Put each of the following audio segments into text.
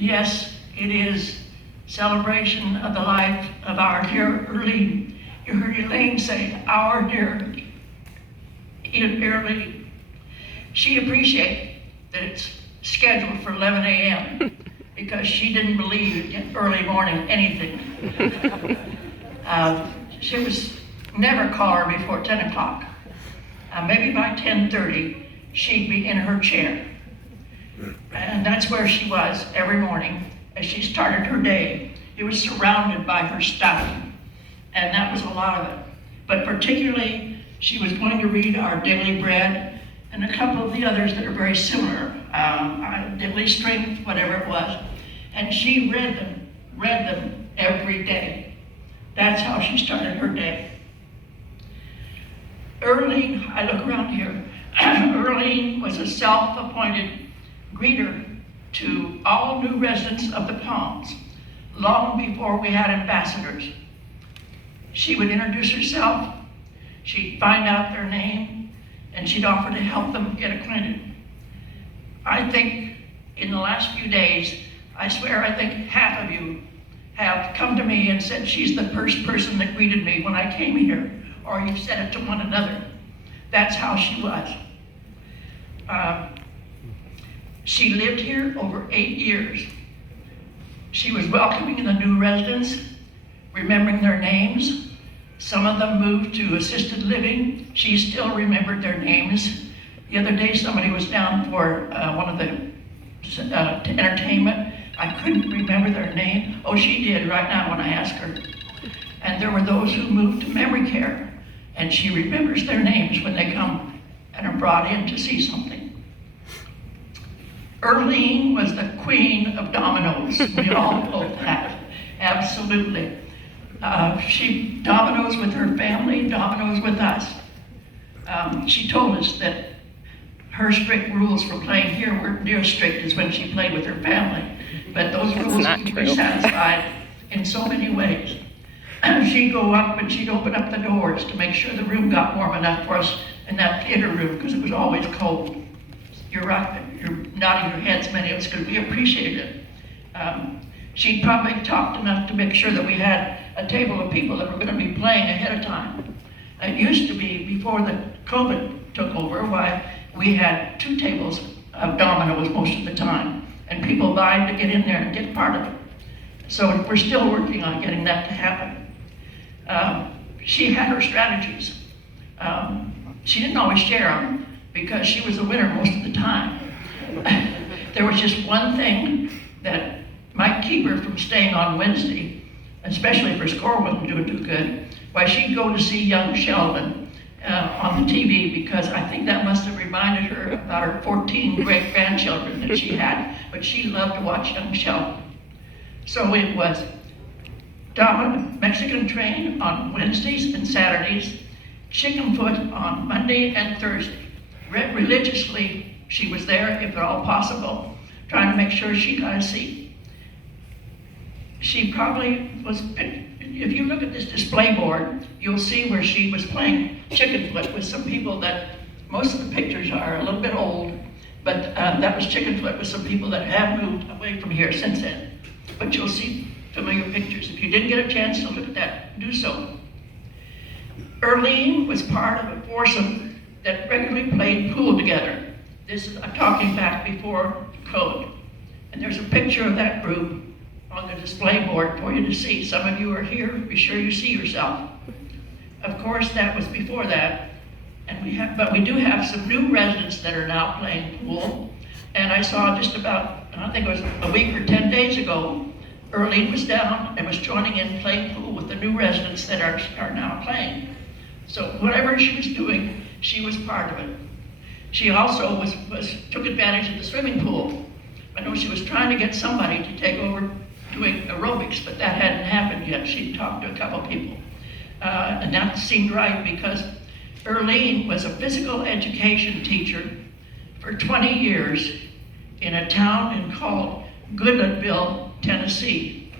Yes, it is celebration of the life of our dear Earlene. You heard Elaine say, our dear Earlene. She appreciated that it's scheduled for 11 a.m. because she didn't believe in early morning anything. She was never call her before 10 o'clock. Maybe by 10:30, she'd be in her chair. And that's where she was every morning as she started her day. It was surrounded by her stuff, and that was a lot of it. But particularly, she was going to read our Daily Bread and a couple of the others that are very similar, Daily Strength, whatever it was. And she read them every day. That's how she started her day. Earlene, I look around here, Earlene was a self-appointed greeter to all new residents of the Palms, long before we had ambassadors. She would introduce herself, she'd find out their name, and she'd offer to help them get acquainted. I think in the last few days, I swear I think half of you have come to me and said she's the first person that greeted me when I came here, or you've said it to one another. That's how she was. She lived here over 8 years. She was welcoming the new residents, remembering their names. Some of them moved to assisted living. She still remembered their names. The other day, somebody was down for one of the entertainment. I couldn't remember their name. Oh, she did right now when I asked her. And there were those who moved to memory care, and she remembers their names when they come and are brought in to see something. Earlene was the queen of dominoes. We all know that, absolutely. She dominoes with her family, dominoes with us. She told us that her strict rules for playing here weren't near as strict as when she played with her family, but those rules keep her satisfied in so many ways. She'd go up and she'd open up the doors to make sure the room got warm enough for us in that theater room, because it was always cold. You're right, you're nodding your heads, many of us, because we appreciated it. She'd probably talked enough to make sure that we had a table of people that were going to be playing ahead of time. It used to be, before the COVID took over, why we had 2 tables of dominoes most of the time, and people vied to get in there and get part of it. So we're still working on getting that to happen. She had her strategies. She didn't always share them because she was a winner most of the time. There was just one thing that might keep her from staying on Wednesday, especially if her score wasn't doing too good. Why, she'd go to see young Sheldon on the TV, because I think that must have reminded her about her 14 great-grandchildren that she had, but she loved to watch young Sheldon. So it was Mexican train on Wednesdays and Saturdays, chicken foot on Monday and Thursday. Religiously, she was there, if at all possible, trying to make sure she got a seat. She probably was, if you look at this display board, you'll see where she was playing chicken foot with some people that, most of the pictures are a little bit old, but that was chicken foot with some people that have moved away from here since then. But you'll see familiar pictures. If you didn't get a chance to look at that, do so. Earlene was part of a foursome that regularly played pool together. This is, I'm talking back before code. And there's a picture of that group on the display board for you to see. Some of you are here, be sure you see yourself. Of course, that was before that. And but we do have some new residents that are now playing pool. And I saw just about, I think it was a week or 10 days ago, Earlene was down and was joining in playing pool with the new residents that are now playing. So whatever she was doing, she was part of it. She also took advantage of the swimming pool. I know she was trying to get somebody to take over doing aerobics, but that hadn't happened yet. She talked to a couple people. And that seemed right, because Earlene was a physical education teacher for 20 years in a town called Goodlettville, Tennessee.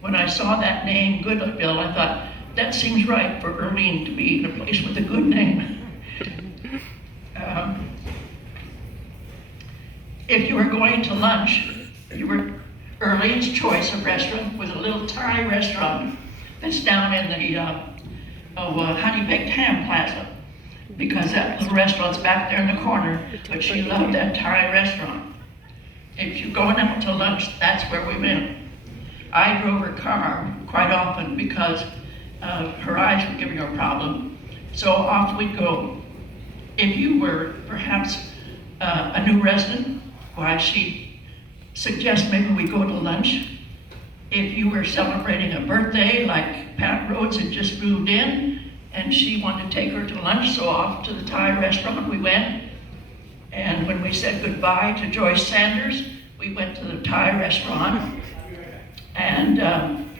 When I saw that name, Goodlettville, I thought, that seems right for Earlene to be in a place with a good name. If you were going to lunch, you were Earlene's Choice, a restaurant, was a little Thai restaurant that's down in the Honey Baked Ham Plaza, because that little restaurant's back there in the corner, but she loved that Thai restaurant. If you're going out to lunch, that's where we went. I drove her car quite often because her eyes were giving her a problem, so off we'd go. If you were perhaps a new resident, why, she'd suggest maybe we go to lunch. If you were celebrating a birthday, like Pat Rhodes had just moved in, and she wanted to take her to lunch, so off to the Thai restaurant we went. And when we said goodbye to Joyce Sanders, we went to the Thai restaurant. And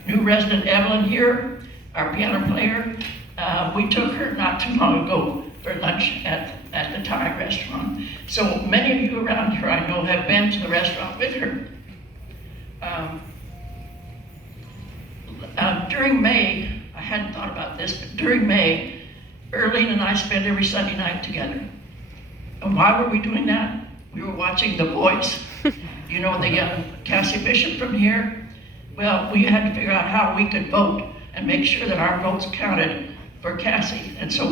new resident Evelyn here, our piano player, we took her not too long ago for lunch at the Thai restaurant. So many of you around here I know have been to the restaurant with her. During May, I hadn't thought about this, but during May, Earlene and I spent every Sunday night together. And why were we doing that? We were watching The Voice. You know the Cassie Bishop from here? Well, we had to figure out how we could vote and make sure that our votes counted for Cassie. And so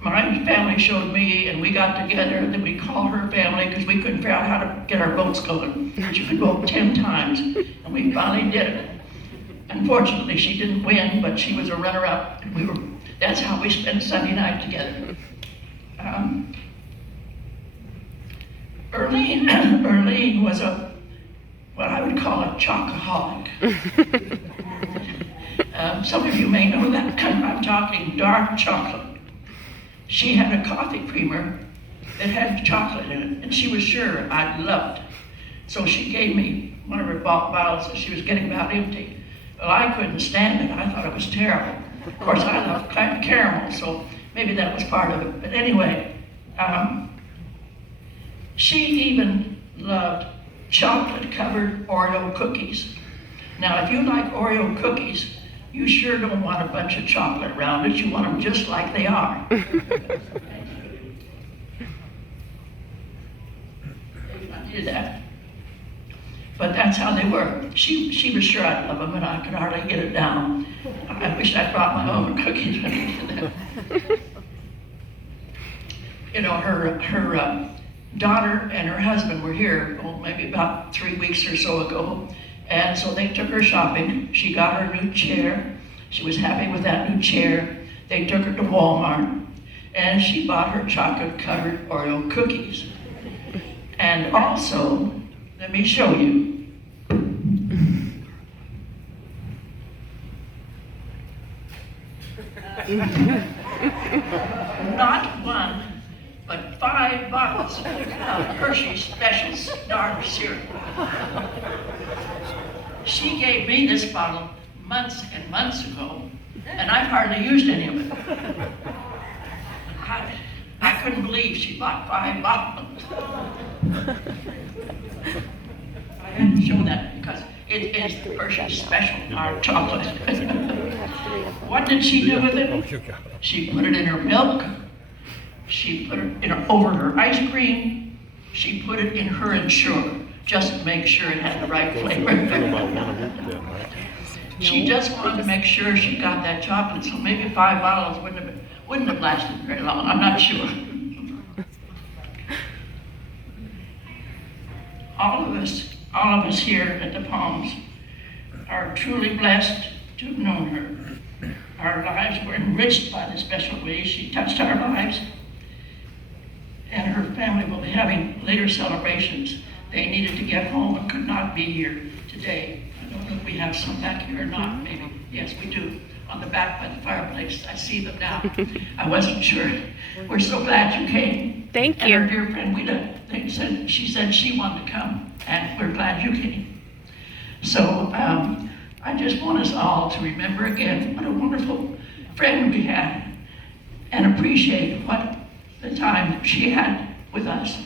my family showed me, and we got together, and then we called her family because we couldn't figure out how to get our votes going. You could vote 10 times, and we finally did it. Unfortunately, she didn't win, but she was a runner-up, and that's how we spent Sunday night together. Earlene was what I would call a chocoholic. Some of you may know that. I'm talking dark chocolate. She had a coffee creamer that had chocolate in it, and she was sure I'd loved it. So she gave me one of her bottles that she was getting about empty. Well, I couldn't stand it. I thought it was terrible. Of course, I love caramel, so maybe that was part of it. But anyway, she even loved chocolate-covered Oreo cookies. Now, if you like Oreo cookies, you sure don't want a bunch of chocolate around it. You want them just like they are. I did that. But that's how they were. She was sure I'd love them, and I could hardly get it down. I wish I'd brought my own cookies when I did that. You know, her daughter and her husband were here, maybe about 3 weeks or so ago, and so they took her shopping. She got her new chair. She was happy with that new chair. They took her to Walmart, and she bought her chocolate-covered Oreo cookies. And also, let me show you. Not one, but 5 bottles of Hershey's Special Starter Syrup. She gave me this bottle months and months ago, and I've hardly used any of it. I couldn't believe she bought 5 bottles. I had to show that because it is the Hershey's Special Dark Chocolate. What did she do with it? She put it in her milk. She put it over her ice cream. She put it in her Ensure, just to make sure it had the right flavor. She just wanted to make sure she got that chocolate, so maybe 5 bottles wouldn't have lasted very long. I'm not sure. All of us here at the Palms are truly blessed to have known her. Our lives were enriched by the special ways she touched our lives. And her family will be having later celebrations. They needed to get home and could not be here today. I don't know if we have some back here or not, maybe. Yes, we do. On the back by the fireplace. I see them now. I wasn't sure. We're so glad you came. Thank you. And our dear friend Wida, she said she wanted to come, and we're glad you came. So I just want us all to remember again what a wonderful friend we had, and appreciate what the time she had with us.